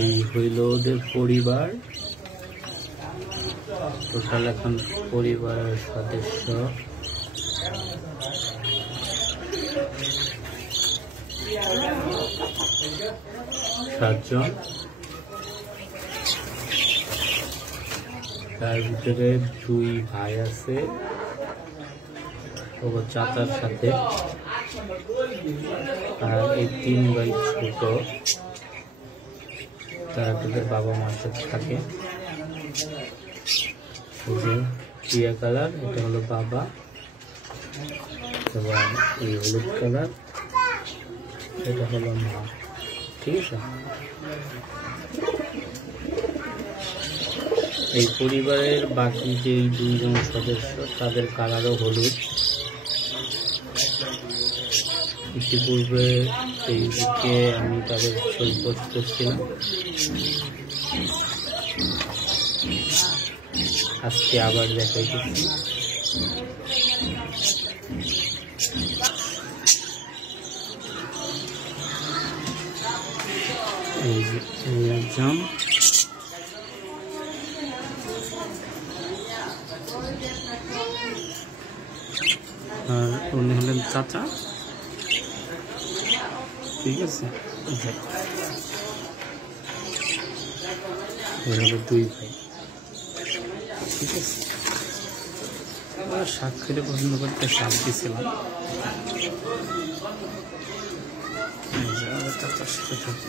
এই হইল ওদের পরিবার। টোটাল এখন পরিবারের সদস্য 7 জন। তার ভিতরে 2 ভাই আছে ও চাচার সাথে, আর এই 3 ভাই ছোট, তারা তাদের বাবা মার সাথে থাকে। টিয়া কালার, এটা হলো বাবা, এবং এই হলুদ কালার, এটা হলো মা। ঠিক আছে, এই পরিবারের বাকি যে 2 জন সদস্য তাদের কালারও হলুদ। ইতিপূর্বে ফেসবুকে আমি তাদের ছবি পোস্ট করছিলাম, আজকে আবার দেখাইতেছি। এই একজন, আর উনি হলেন চাচা। ঠিক আছে, হলো 2 ভাই। ঠিক আছে, শাক খেতে পছন্দ করতে শাক দিয়েছিলাম। চাচার সাথে থাকি।